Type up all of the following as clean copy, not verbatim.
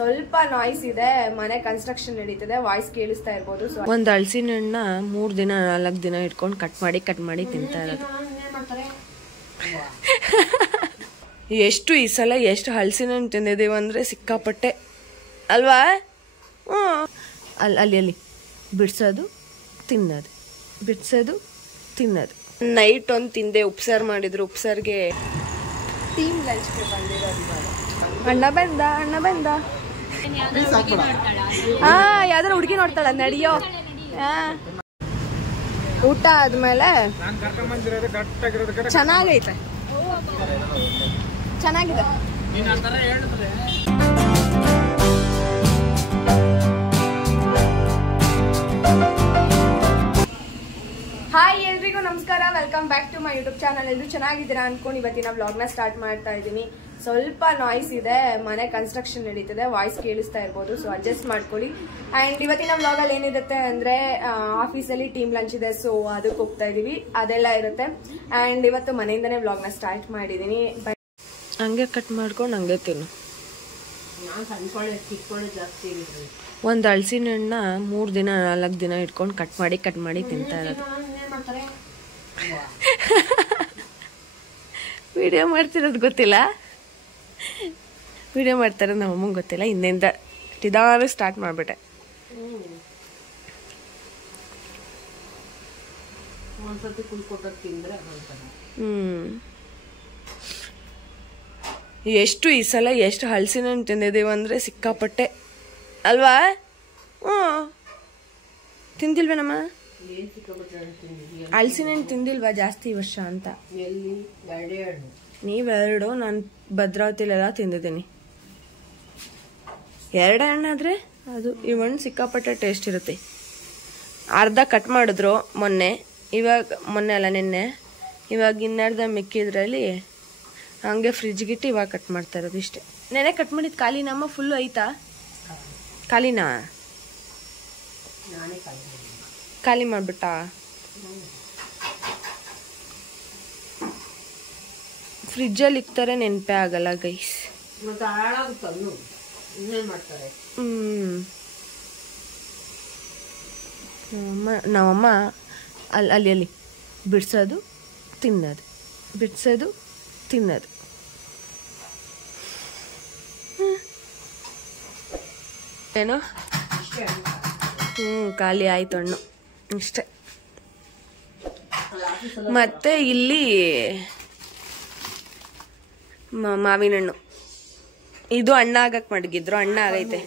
ಸ್ವಲ್ಪ ನಾಯ್ಸ್ ಇದೆ, ಮನೆ ಕನ್ಸ್ಟ್ರಕ್ಷನ್ ನಡೀತಿದೆ, ವಾಯ್ಸ್ ಕೇಳಿಸ್ತಾ ಇರ್ಬೋದು. ಒಂದು ಹಲಸಿನ ಹಣ್ಣ 3 ದಿನ 4 ದಿನ ಇಟ್ಕೊಂಡು ಕಟ್ ಮಾಡಿ ತಿಂತಾ ಇರೋದು. ಎಷ್ಟು ಈ ಸಲ ಎಷ್ಟು ಹಲಸಿನ ಹಣ್ಣು ತಿಂದಿದ್ದೀವಿ ಅಂದ್ರೆ ಸಿಕ್ಕಾಪಟ್ಟೆ ಅಲ್ವಾ? ಅಲ್ಲಿ ಬಿಡ್ಸೋದು ತಿನ್ನೋದು, ಬಿಡ್ಸೋದು ತಿನ್ನೋದು. ನೈಟ್ ಒಂದು ತಿಂದೆ, ಉಪ್ಸಾರು ಮಾಡಿದ್ರು. ಉಪ್ಸಾರಿಗೆ ಟೀಮ್ ಲಂಚ್ಗೆ ಬಂದಿರೋದು. ಅಣ್ಣ ಬಂದ ಯಾವ್ದಾರ ಹುಡುಗಿ ನೋಡ್ತಾಳ ನಡಿಯೋ. ಊಟ ಆದ್ಮೇಲೆ ಚೆನ್ನಾಗಿದೆ. ಹಾಯ್ ಎಲ್ರಿಗೂ ನಮಸ್ಕಾರ, welcome back to my YouTube channel. ಎಲ್ಲರೂ ಚೆನ್ನಾಗಿದ್ದೀರಾ ಅನ್ಕೊಂಡು ಇವತ್ತಿನ ವ್ಲಾಗ್ನ ಸ್ಟಾರ್ಟ್ ಮಾಡ್ತಾ ಇದ್ದೀನಿ. ಸ್ವಲ್ಪ ನಾಯ್ಸ್ ಇದೆ, ಮನೆ ಕನ್ಸ್ಟ್ರಕ್ಷನ್ ನಡೀತಿದೆ, ವಾಯ್ಸ್ ಕೇಳಿಸ್ತಾ ಇರ್ಬೋದು, ಸೊ ಅಡ್ಜಸ್ಟ್ ಮಾಡ್ಕೊಳ್ಳಿ. ಅಂಡ್ ಇವತ್ತಿನ ವ್ಲಾಗಲ್ಲಿ ಏನಿರುತ್ತೆ ಅಂದ್ರೆ ಆಫೀಸಲ್ಲಿ ಟೀಮ್ ಲಂಚ್ ಇದೆ, ಸೊ ಅದಕ್ಕೆ ಹೋಗ್ತಾ ಇದೀವಿ, ಅದೆಲ್ಲ ಇರುತ್ತೆ. ಅಂಡ್ ಇವತ್ತು ಮನೆಯಿಂದನೇ ವ್ಲಾಗ್ನ ಸ್ಟಾರ್ಟ್ ಮಾಡಿದೀನಿ. ಹಂಗೆ ಕಟ್ ಮಾಡ್ಕೊಂಡು ಹಂಗೆ ತಿನ್ನು. ಒಂದು ಹಲಸಿನ ಹಣ್ಣ 3 ದಿನ 4 ದಿನ ಇಟ್ಕೊಂಡು ಕಟ್ ಮಾಡಿ ತಿಂತಾ ಇರೋದು. ವಿಡಿಯೋ ಮಾಡ್ತಿರೋದು ಗೊತ್ತಿಲ್ಲ, ವಿಡಿಯೋ ಮಾಡ್ತಾರೆ ನಮ್ಮ ಅಮ್ಮಂಗೆ ಗೊತ್ತಿಲ್ಲ. ಹಿಂದೆಯಿಂದ ನಿಧಾನ ಸ್ಟಾರ್ಟ್ ಮಾಡಿಬಿಟ್ಟೆ. ಎಷ್ಟು ಈ ಸಲ ಎಷ್ಟು ಹಲಸಿನ ಹಣ್ಣು ತಿಂದಿದ್ದೀವಿ ಅಂದ್ರೆ ಸಿಕ್ಕಾಪಟ್ಟೆ ಅಲ್ವಾ? ತಿಂದಿಲ್ವೇನಮ್ಮ? ಹಲಸಿನ ಹಣ್ಣು ತಿಂದಿಲ್ವಾ ಜಾಸ್ತಿ ಈ ವರ್ಷ ಅಂತ? ನೀವೆರಡು, ನಾನು ಭದ್ರಾವತಿಲೆಲ್ಲ ತಿಂದಿದ್ದೀನಿ. 2 ಹಣ್ಣಾದ್ರೆ ಅದು ಈ ಹಣ್ಣು ಸಿಕ್ಕಾಪಟ್ಟೆ ಟೇಸ್ಟ್ ಇರುತ್ತೆ. ಅರ್ಧ ಕಟ್ ಮಾಡಿದ್ರು ಮೊನ್ನೆ ಅಲ್ಲ ನಿನ್ನೆ. ಇವಾಗ ಇನ್ನರ್ಧ ಮಿಕ್ಕಿದ್ರಲ್ಲಿ ಹಂಗೆ ಫ್ರಿಜ್ಗಿಟ್ಟು ಇವಾಗ ಕಟ್ ಮಾಡ್ತಾ ಇರೋದು ಇಷ್ಟೇ. ನೆನೆ ಕಟ್ ಮಾಡಿದ್ ಖಾಲಿನಮ್ಮ? ಫುಲ್ಲು ಐತಾ? ಖಾಲಿನಾ? ಖಾಲಿ ಮಾಡ್ಬಿಟ್ಟ? ಫ್ರಿಜ್ಜಲ್ಲಿ ಇಕ್ತಾರೆ, ನೆನಪೇ ಆಗಲ್ಲ ಗೈಸ್. ನಮ್ಮಮ್ಮ ಅಲ್ಲಿ ಬಿಡ್ಸೋದು ತಿನ್ನೋದು, ಬಿಡ್ಸೋದು ತಿನ್ನೋದು. ಏನು? ಖಾಲಿ ಆಯ್ತು ಹಣ್ಣು ಇಷ್ಟೇ. ಮತ್ತೆ ಇಲ್ಲಿ ಮಾವಿನ ಹಣ್ಣು, ಇದು ಹಣ್ಣ ಆಗಕ್ ಮಡಗಿದ್ರು, ಹಣ್ಣ ಆಗೈತೆ.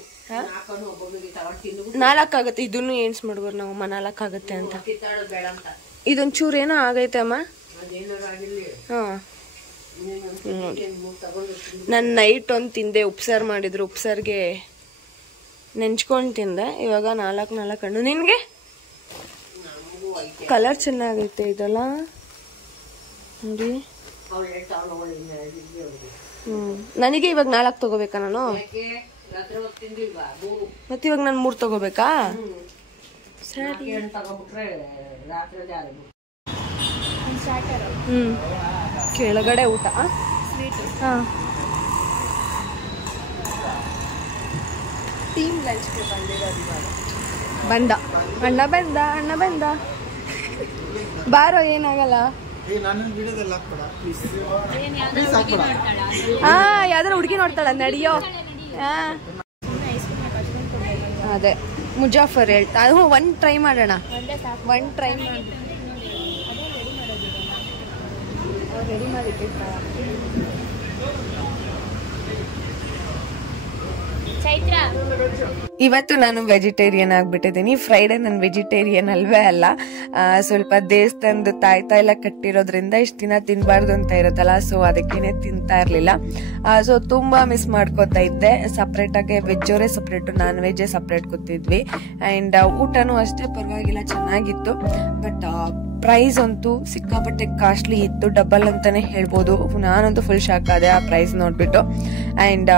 4 ಆಗತ್ತೆ. ಇದನ್ನು ಏನ್ಸ್ ಮಾಡ್ಬೋರು ನಾವಮ್ಮ, 4 ಆಗತ್ತೆ ಅಂತ. ಇದೊಂಚೂರು ಏನೋ ಆಗೈತೆ ಅಮ್ಮ. ನಾನು ನೈಟ್ ಒಂದು ತಿಂದೆ, ಉಪ್ಸಾರು ಮಾಡಿದ್ರು. ಉಪ್ಸಾರಿಗೆ ನೆಂಚ್ಕೊಂಡು ತಿಂದೆ. ಇವಾಗ 4 ಹಣ್ಣು. ನಿನ್ಗೆ ಕಲರ್ ಚೆನ್ನಾಗೈತೆ ಇದೆಲ್ಲ ನೋಡಿ. ನನಗೆ ಇವಾಗ 4 ತಗೋಬೇಕಾ ನಾನು? ಮತ್ತೆ ಇವಾಗ ನಾನು 3 ತಗೋಬೇಕಾ? ಸರಿ. ಕೆಳಗಡೆ ಊಟ. ಟೀಮ್ ಲಂಚ್ಗೆ ಬಂದಿರೋದು. ಅಣ್ಣ ಬಂದ ಬಾರೋ, ಏನಾಗಲ್ಲ. ಯಾವ್ದಾರ ಹುಡುಗಿ ನೋಡ್ತಾಳ ನಡಿಯೋ. ಅದೇ ಮುಜಾಫರ್ ಹೇಳ್ತಾ, ಅದು ಒಂದು ಟ್ರೈ ಮಾಡೋಣ. ರೆಡಿ ಮಾಡಿಟ್ಟಿರ್ತ. ಇವತ್ತು ನಾನು ವೆಜಿಟೇರಿಯನ್ ಆಗ್ಬಿಟ್ಟಿದ್ದೀನಿ. ಫ್ರೈಡೆ ನಾನು ವೆಜಿಟೇರಿಯನ್ ಅಲ್ವೇ ಅಲ್ಲ. ಸ್ವಲ್ಪ ದೇವಸ್ಥಾನದ ತಾಯ್ತಾ ಎಲ್ಲ ಕಟ್ಟಿರೋದ್ರಿಂದ ಇಷ್ಟು ದಿನ ತಿನ್ಬಾರ್ದು ಅಂತ ಇರುತ್ತಲ್ಲ, ಸೊ ಅದಕ್ಕೇನೆ ತಿಂತಾ ಇರ್ಲಿಲ್ಲ. ಸೊ ತುಂಬಾ ಮಿಸ್ ಮಾಡ್ಕೋತಾ ಇದ್ದೆ. ಸಪ್ರೇಟ್ ಆಗಿ ವೆಜ್ಜವರೇ ಸಪ್ರೇಟ್, ನಾನ್ ವೆಜ್ಜೇ ಸಪ್ರೇಟ್ ಕೂತಿದ್ವಿ. ಅಂಡ್ ಊಟನೂ ಅಷ್ಟೇ ಪರವಾಗಿಲ್ಲ, ಚೆನ್ನಾಗಿತ್ತು. ಬಟ್ ಪ್ರೈಸ್ ಅಂತೂ ಸಿಕ್ಕಾಪಟ್ಟೆ ಕಾಸ್ಟ್ಲಿ ಇತ್ತು, ಡಬಲ್ ಅಂತಾನೆ ಹೇಳ್ಬೋದು. ನಾನಂತೂ ಫುಲ್ ಶಾಕ್ ಆದೆ ಆ ಪ್ರೈಸ್ ನೋಡ್ಬಿಟ್ಟು. ಅಂಡ್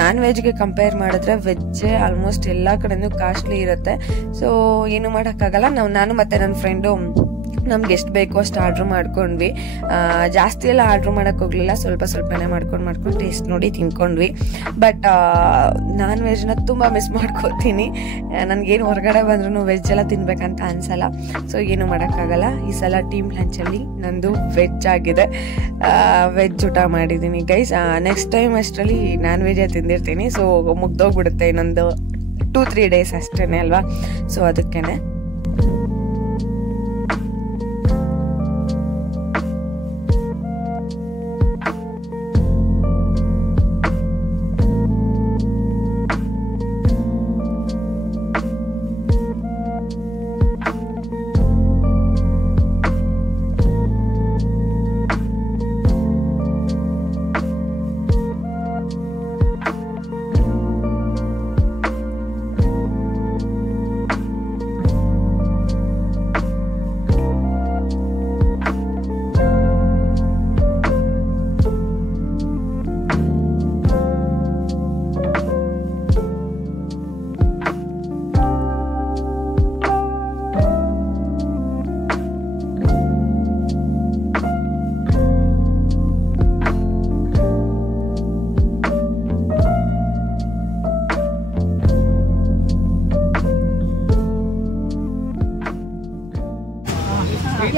ನಾನ್ ವೆಜ್ಗೆ ಕಂಪೇರ್ ಮಾಡಿದ್ರೆ ವೆಜ್ಜೇ ಆಲ್ಮೋಸ್ಟ್ ಎಲ್ಲಾ ಕಡೆನೂ ಕಾಸ್ಟ್ಲಿ ಇರುತ್ತೆ. ಸೊ ಏನು ಮಾಡೋಕ್ಕಾಗಲ್ಲ. ನಾನು ಮತ್ತೆ ನನ್ನ ಫ್ರೆಂಡು ನಮ್ಗೆ ಎಷ್ಟು ಬೇಕೋ ಅಷ್ಟು ಆರ್ಡ್ರ್ ಮಾಡ್ಕೊಂಡ್ವಿ. ಜಾಸ್ತಿ ಎಲ್ಲ ಆರ್ಡ್ರ್ ಮಾಡೋಕ್ಕೆ ಹೋಗಲಿಲ್ಲ, ಸ್ವಲ್ಪನೇ ಮಾಡ್ಕೊಂಡು ಟೇಸ್ಟ್ ನೋಡಿ ತಿನ್ಕೊಂಡ್ವಿ. ಬಟ್ ನಾನ್ ವೆಜ್ನ ತುಂಬ ಮಿಸ್ ಮಾಡ್ಕೋತೀನಿ. ನನಗೇನು ಹೊರಗಡೆ ಬಂದ್ರೂ ವೆಜ್ ಎಲ್ಲ ತಿನ್ಬೇಕಂತ ಅನ್ಸಲ್ಲ. ಸೊ ಏನು ಮಾಡೋಕ್ಕಾಗಲ್ಲ. ಈ ಸಲ ಟೀಮ್ ಲಂಚಲ್ಲಿ ನಂದು ವೆಜ್ ಆಗಿದೆ. ವೆಜ್ ಊಟ ಮಾಡಿದ್ದೀನಿ ಗೈಸ್. ನೆಕ್ಸ್ಟ್ ಟೈಮ್ ಅಷ್ಟರಲ್ಲಿ ನಾನ್ ವೆಜ್ಜೇ ತಿಂದಿರ್ತೀನಿ. ಸೊ ಮುಗ್ದೋಗ್ಬಿಡುತ್ತೆ ಇನ್ನೊಂದು 2-3 ಡೇಸ್ ಅಷ್ಟೇ ಅಲ್ವಾ. ಸೊ ಅದಕ್ಕೇನೆ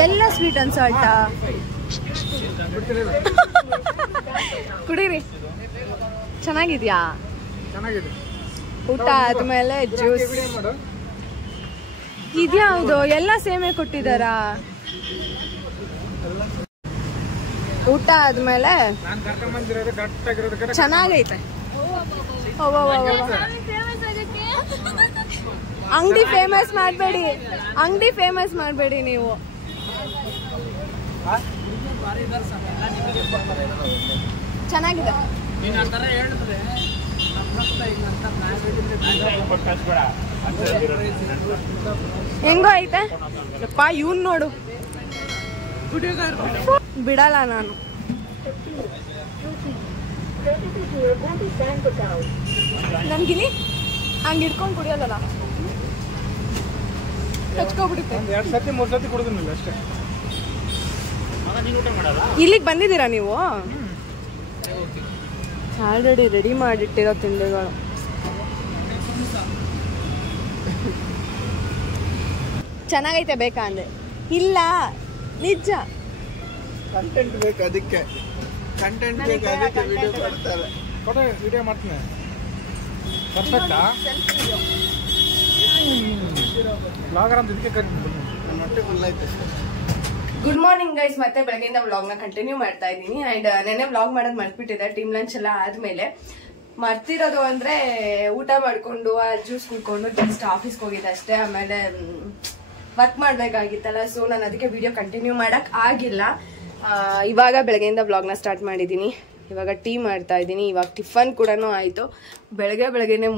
ಎಲ್ಲ ಸ್ವೀಟ್ ಅಂಡ್ ಸಾಲ್ಟಾ ಕುಡೀರಿ. ಚೆನ್ನಾಗಿದ್ಯಾ? ಊಟ ಆದ್ಮೇಲೆ ಜ್ಯೂಸ್ ಇದ್ಯಾವುದು ಎಲ್ಲ ಸೇಮೆ ಕೊಟ್ಟಿದಾರಾ? ಊಟ ಆದ್ಮೇಲೆ ಚೆನ್ನಾಗೈತೆ. ಅಂಗಡಿ ಫೇಮಸ್ ಮಾಡಬೇಡಿ ನೀವು. ಚೆನ್ನಾಗಿದೆ. ಹೆಂಗೋ ಐತೆ ಯಪ್ಪ. ಇವನ್ ನೋಡು, ಬಿಡಲ್ಲ ನಾನು. ನನ್ಗಿನಿ ಹಂಗ ಇಟ್ಕೊಂಡ್ ಕುಡಿಯೋದಲ್ಲ, ಹಚ್ಕೊಬಿಡುತ್ತೆ. ಇಲ್ಲಿಗೆ ಬಂದಿದ್ದೀರಾ ನೀವು? ಆಲ್ರೆಡಿ ರೆಡಿ ಮಾಡಿಟ್ಟಿರೋ ತಿಂಡಿಗಳು. ಚೆನ್ನಾಗೈತೆ ಬೇಕಾ ಅಂದೆ? ಇಲ್ಲ, ನಿಜ. ಕಂಟೆಂಟ್ ಬೇಕು, ಅದಕ್ಕೆ ಕಂಟೆಂಟ್ ಬೇಕು, ಅದಕ್ಕೆ ವಿಡಿಯೋ ಮಾಡ್ತಾರೆ. ವಿಡಿಯೋ ಮಾಡ್ತೀನಿ. ಪರ್ಫೆಕ್ಟಾ? ಬ್ಲಾಗರ್ ಅಂತ ಇದಕ್ಕೆ ಕರೀತೀನಿ. ನನ್ನ ಹೊಟ್ಟೆ ಫುಲ್ ಆಯ್ತು. Good morning guys. ಮತ್ತೆ ಬೆಳಗ್ಗೆಯಿಂದ ವ್ಲಾಗ್ನ ಕಂಟಿನ್ಯೂ ಮಾಡ್ತಾ ಇದ್ದೀನಿ. ಅಂಡ್ ನೆನ್ನೆ ವ್ಲಾಗ್ ಮಾಡೋದು ಮರ್ತ್ಬಿಟ್ಟಿದೆ. ಟೀಮ್ ಲಂಚ್ ಎಲ್ಲ ಆದ್ಮೇಲೆ ಮರ್ತಿರೋದು ಅಂದ್ರೆ ಊಟ ಮಾಡ್ಕೊಂಡು ಜ್ಯೂಸ್ ಕುಡ್ಕೊಂಡು ಜಸ್ಟ್ ಆಫೀಸ್ಗೆ ಹೋಗಿದ್ದೆ ಅಷ್ಟೇ. ಆಮೇಲೆ ವರ್ಕ್ ಮಾಡ್ಬೇಕಾಗಿತ್ತಲ್ಲ, ಸೊ ನಾನು ಅದಕ್ಕೆ ವಿಡಿಯೋ ಕಂಟಿನ್ಯೂ ಮಾಡಕ್ ಆಗಿಲ್ಲ. ಇವಾಗ ಬೆಳಗ್ಗೆಯಿಂದ ವ್ಲಾಗ್ನ ಸ್ಟಾರ್ಟ್ ಮಾಡಿದ್ದೀನಿ. ಇವಾಗ ಟೀ ಮಾಡ್ತಾ ಇದ್ದೀನಿ. ಇವಾಗ ಟಿಫನ್ ಕೂಡ ಆಯ್ತು. ಬೆಳಗ್ಗೆನೆ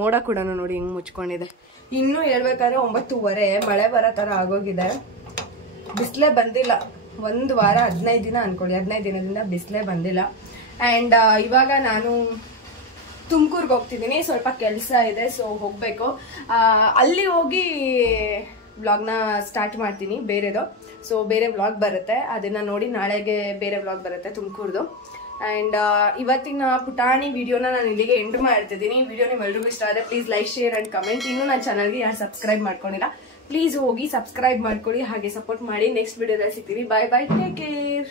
ಮೋಡ ಕೂಡ ನೋಡಿ ಹಿಂಗ್ ಮುಚ್ಕೊಂಡಿದೆ. ಇನ್ನೂ ಹೇಳ್ಬೇಕಾದ್ರೆ 9:15 ಮಳೆ ಬರೋ ತರ ಆಗೋಗಿದೆ. ಬಿಸಿಲೇ ಬಂದಿಲ್ಲ. 1 ವಾರ 15 ದಿನ ಅನ್ಕೊಳ್ಳಿ, 15 ದಿನದಿಂದ ಬಿಸಿಲೇ ಬಂದಿಲ್ಲ. ಅಂಡ್ ಇವಾಗ ನಾನು ತುಮಕೂರ್ಗೆ ಹೋಗ್ತಿದ್ದೀನಿ. ಸ್ವಲ್ಪ ಕೆಲಸ ಇದೆ, ಸೊ ಹೋಗ್ಬೇಕು. ಅಲ್ಲಿ ಹೋಗಿ ವ್ಲಾಗ್ನ ಸ್ಟಾರ್ಟ್ ಮಾಡ್ತೀನಿ ಬೇರೆದು. ಸೊ ಬೇರೆ ವ್ಲಾಗ್ ಬರುತ್ತೆ, ಅದನ್ನ ನೋಡಿ ನಾಳೆಗೆ ಬೇರೆ ವ್ಲಾಗ್ ಬರುತ್ತೆ ತುಮಕೂರ್ದು. ಅಂಡ್ ಇವತ್ತಿನ ಪುಟಾಣಿ ವಿಡಿಯೋನ ನಾನು ಇಲ್ಲಿಗೆ ಎಂಡ್ ಮಾಡ್ತಿದ್ದೀನಿ. ವಿಡಿಯೋ ನಿಮ್ಮೆಲ್ರಿಗೂ ಇಷ್ಟ ಆದರೆ please like, share and comment. ಇನ್ನೂ ನನ್ನ ಚಾನಲ್ಗೆ ಯಾರು ಸಬ್ಸ್ಕ್ರೈಬ್ ಮಾಡ್ಕೊಂಡಿಲ್ಲ ಪ್ಲೀಸ್ ಹೋಗಿ ಸಬ್ಸ್ಕ್ರೈಬ್ ಮಾಡ್ಕೊಳ್ಳಿ, ಹಾಗೆ ಸಪೋರ್ಟ್ ಮಾಡಿ. ನೆಕ್ಸ್ಟ್ ವಿಡಿಯೋದಲ್ಲಿ ಸಿಗ್ತೀವಿ. ಬಾಯ್ ಬಾಯ್, ಟೇಕ್ ಕೇರ್.